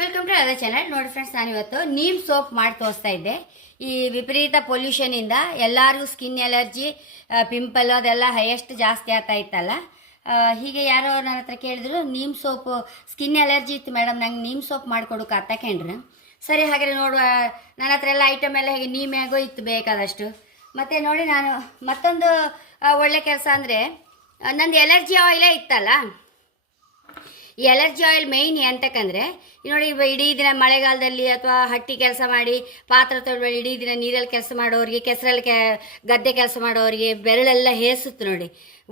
Welcome to other channel ನೋಡಿ friends ನಾನು ಇವತ್ತು ನೀಮ್ ಸೋಪ್ ಮಾಡಿ ತೋರಿಸ್ತಾ ಇದ್ದೆ. ಈ ವಿಪರೀತ ಪೊಲ್ಯೂಷನ್ ಇಂದ ಎಲ್ಲರಿಗೂ ಸ್ಕಿನ್ ಎಲರ್ಜಿ ಪಿಂಪಲ್ ಅದೆಲ್ಲ ಹೈಯೆಸ್ಟ್ ಜಾಸ್ತಿ ಆಗ್ತಾ ಇತ್ತಲ್ಲ. ಹೀಗೆ ಯಾರೋ ನನ್ನ ಹತ್ರ ಕೇಳಿದ್ರು, ನೀಮ್ ಸೋಪ್ ಸ್ಕಿನ್ ಎಲರ್ಜಿ ಇತ್ತು ಮೇಡಮ್ ನಂಗೆ ನೀಮ್ ಸೋಪ್ ಮಾಡಿಕೊಡೋಕೆ ಕೇಳ್ರಿ ಸರಿ, ಹಾಗಾದ್ರೆ ನೋಡುವ, ನನ್ನ ಹತ್ರ ಎಲ್ಲ ಐಟಮ್ ಎಲ್ಲ ಹೇಗೆ ನೀಮ್ ಇತ್ತು ಬೇಕಾದಷ್ಟು. ಮತ್ತೆ ನೋಡಿ ನಾನು ಮತ್ತೊಂದು ಒಳ್ಳೆ ಕೆಲಸ ಅಂದರೆ ನಂದು ಎಲರ್ಜಿ ಆಯಿಲೇ ಇತ್ತಲ್ಲ. ಈ ಎಲರ್ಜಿ ಆಯಿಲ್ ಮೈನ್ ಎಂತಕ್ಕಂದ್ರೆ ನೋಡಿ ಇಡೀ ದಿನ ಮಳೆಗಾಲದಲ್ಲಿ ಅಥವಾ ಹಟ್ಟಿ ಕೆಲಸ ಮಾಡಿ, ಪಾತ್ರೆ ತೊಳ್ಬೇಡಿ ಇಡೀ ದಿನ ನೀರಲ್ಲಿ ಕೆಲಸ ಮಾಡೋರಿಗೆ ಕೆಸರಲ್ಲಿ ಕೆ, ಗದ್ದೆ ಕೆಲಸ ಮಾಡೋರಿಗೆ ಬೆರಳೆಲ್ಲ ಹೇಸುತ್ತೆ ನೋಡಿ.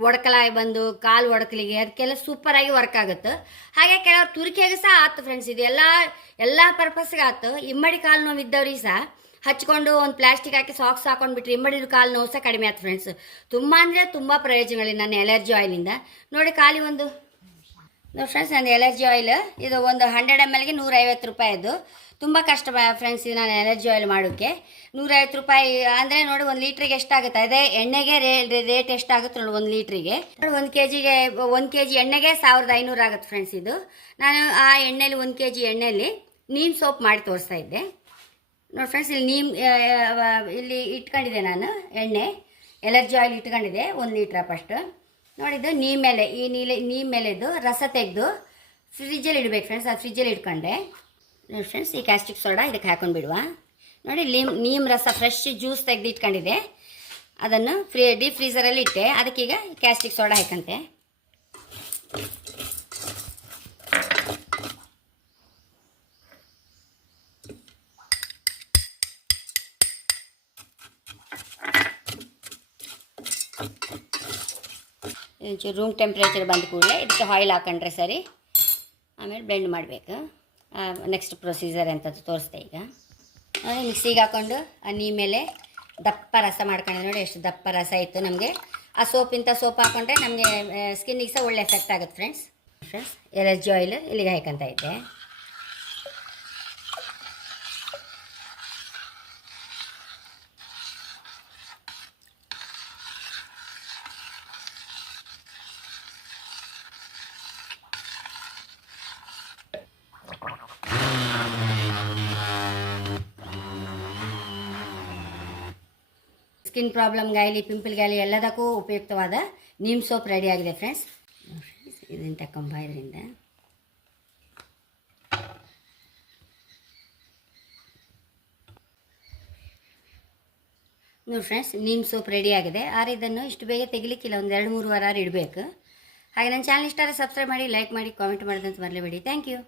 ಒಡಕಲಾಗಿ ಬಂದು, ಕಾಲು ಒಡಕಲಿಗೆ, ಅದಕ್ಕೆಲ್ಲ ಸೂಪರಾಗಿ ವರ್ಕ್ ಆಗುತ್ತೆ. ಹಾಗೆ ಕೆಲವು ತುರಿಕೆಗೆ ಸಹ ಆಯ್ತು ಫ್ರೆಂಡ್ಸ್ ಇದು ಎಲ್ಲ ಎಲ್ಲ ಪರ್ಪಸ್ಗೆ ಆಯ್ತು ಇಮ್ಮಡಿ ಕಾಲು ನೋವು ಇದ್ದವ್ರಿಗೆ ಸಹ ಹಚ್ಕೊಂಡು ಒಂದು ಪ್ಲಾಸ್ಟಿಕ್ ಹಾಕಿ ಸಾಕ್ಸ್ ಹಾಕೊಂಡು ಇಮ್ಮಡಿ ಕಾಲು ನೋವು ಸಹ ಕಡಿಮೆ ಆಯ್ತು ಫ್ರೆಂಡ್ಸ್ ತುಂಬ ಅಂದರೆ ತುಂಬ ಪ್ರಯೋಜನಗಳಿವೆ ನನ್ನ ಎಲರ್ಜಿ ಆಯಿಲಿಂದ. ನೋಡಿ ಕಾಲಿ ಒಂದು ನೋಡಿ ಫ್ರೆಂಡ್ಸ್ ನನ್ನ ಎಲರ್ಜಿ ಆಯಿಲ್ ಇದು ಒಂದು ಹಂಡ್ರೆಡ್ ಎಂ ಎಲ್ಗೆ ನೂರೈವತ್ತು ರೂಪಾಯಿದು ತುಂಬ ಕಷ್ಟ ಫ್ರೆಂಡ್ಸ್ ಇದು ನಾನು ಎಲರ್ಜಿ ಆಯಿಲ್ ಮಾಡೋಕ್ಕೆ ನೂರೈವತ್ತು ರೂಪಾಯಿ, ಅಂದರೆ ನೋಡಿ ಒಂದು ಲೀಟ್ರಿಗೆ ಎಷ್ಟಾಗುತ್ತೆ? ಅದೇ ಎಣ್ಣೆಗೆ ರೇ ರೇಟ್ ಎಷ್ಟಾಗುತ್ತೆ ನೋಡಿ ಒಂದು ಲೀಟ್ರಿಗೆ ನೋಡಿ ಒಂದು ಕೆ ಜಿಗೆ ಒಂದು ಕೆ ಜಿ ಎಣ್ಣೆಗೆ ಸಾವಿರದ ಐನೂರು ಆಗುತ್ತೆ ಫ್ರೆಂಡ್ಸ್ ಇದು. ನಾನು ಆ ಎಣ್ಣೆಲಿ ಒಂದು ಕೆ ಜಿ ಎಣ್ಣೆಯಲ್ಲಿ ನೀಮ್ ಸೋಪ್ ಮಾಡಿ ತೋರಿಸ್ತಾ ಇದ್ದೆ. ನೋಡಿ ಫ್ರೆಂಡ್ಸ್ ಇಲ್ಲಿ ನೀಮ್ ಇಲ್ಲಿ ಇಟ್ಕೊಂಡಿದ್ದೆ ನಾನು ಎಣ್ಣೆ. ಎಲರ್ಜಿ ಆಯಿಲ್ ಇಟ್ಕೊಂಡಿದ್ದೆ, ಒಂದು ಲೀಟ್ರ ಫಸ್ಟ್ ನೋಡಿದ್ದು ನೀಮ್ ಮೇಲೆ, ಈ ನೀಲೆ ನೀಮ್ ಮೇಲೆದ್ದು ರಸ ತೆಗೆದು ಫ್ರಿಜ್ಜಲ್ಲಿ ಇಡಬೇಕು ಫ್ರೆಂಡ್ಸ್ ಅದು ಫ್ರಿಜ್ಜಲ್ಲಿ ಇಟ್ಕೊಂಡೆ. ಫ್ರೆಂಡ್ಸ್ ಈ ಕ್ಯಾಸ್ಟಿಕ್ ಸೋಡಾ ಇದಕ್ಕೆ ಹಾಕೊಂಡು ಬಿಡುವ. ನೋಡಿ ಲೀಮ್ ನೀಮ್ ರಸ ಫ್ರೆಶ್ ಜ್ಯೂಸ್ ತೆಗೆದು ಇಟ್ಕೊಂಡಿದೆ. ಅದನ್ನು ಫ್ರೀ ಡೀಪ್ ಫ್ರೀಸರಲ್ಲಿ ಇಟ್ಟೆ. ಅದಕ್ಕೀಗ ಕ್ಯಾಸ್ಟಿಕ್ ಸೋಡಾ ಹಾಕಂತೆ. ಒಂಚೂರು ರೂಮ್ ಟೆಂಪ್ರೇಚರ್ ಬಂದ ಕೂಡಲೇ ಇದಕ್ಕೆ ಆಯಿಲ್ ಹಾಕೊಂಡ್ರೆ ಸರಿ. ಆಮೇಲೆ ಬ್ಲೆಂಡ್ ಮಾಡಬೇಕು. ನೆಕ್ಸ್ಟ್ ಪ್ರೊಸೀಜರ್ ಅಂತದ್ದು ತೋರಿಸ್ತೆ ಈಗ. ಮಿಕ್ಸಿಗೆ ಹಾಕ್ಕೊಂಡು ಆ ನೀ ಮೇಲೆ ದಪ್ಪ ರಸ ಮಾಡ್ಕೊಂಡೆ. ನೋಡಿ ಎಷ್ಟು ದಪ್ಪ ರಸ ಇತ್ತು ನಮಗೆ. ಆ ಸೋಪಿಂತ ಸೋಪ್ ಹಾಕ್ಕೊಂಡ್ರೆ ನಮಗೆ ಸ್ಕಿನ್ನಿಗೆ ಸಹ ಒಳ್ಳೆ ಎಫೆಕ್ಟ್ ಆಗುತ್ತೆ ಫ್ರೆಂಡ್ಸ್ ಫ್ರೆಂಡ್ಸ್ ಎಲರ್ಜಿ ಆಯಿಲ್ ಇಲ್ಲಿಗೆ ಹಾಕಂತ ಇದ್ದೆ. ಸ್ಕಿನ್ ಪ್ರಾಬ್ಲಮ್ಗಾಗಲಿ ಪಿಂಪಲ್ಗಾಗಲಿ ಎಲ್ಲದಕ್ಕೂ ಉಪಯುಕ್ತವಾದ ನಿಮ್ ಸೋಪ್ ರೆಡಿ ಆಗಿದೆ ಫ್ರೆಂಡ್ಸ್ ಇದನ್ನು ತಕೊಂಬ ಇದರಿಂದ. ನೋಡಿ ಫ್ರೆಂಡ್ಸ್ ನಿಮ್ ಸೋಪ್ ರೆಡಿ ಆಗಿದೆ. ಆದ್ರೆ ಇದನ್ನು ಇಷ್ಟು ಬೇಗ ತೆಗಿಲಿಕ್ಕಿಲ್ಲ ಒಂದು ಎರಡು ಮೂರು ವಾರ ಇಡಬೇಕು. ಹಾಗೆ ನನ್ನ ಚಾನಲ್ ಇಷ್ಟ ಸಬ್ಸ್ಕ್ರೈಬ್ ಮಾಡಿ ಲೈಕ್ ಮಾಡಿ ಕಾಮೆಂಟ್ ಮಾಡೋದಂತ ಮರಲೇಬೇಡಿ ಥ್ಯಾಂಕ್ ಯು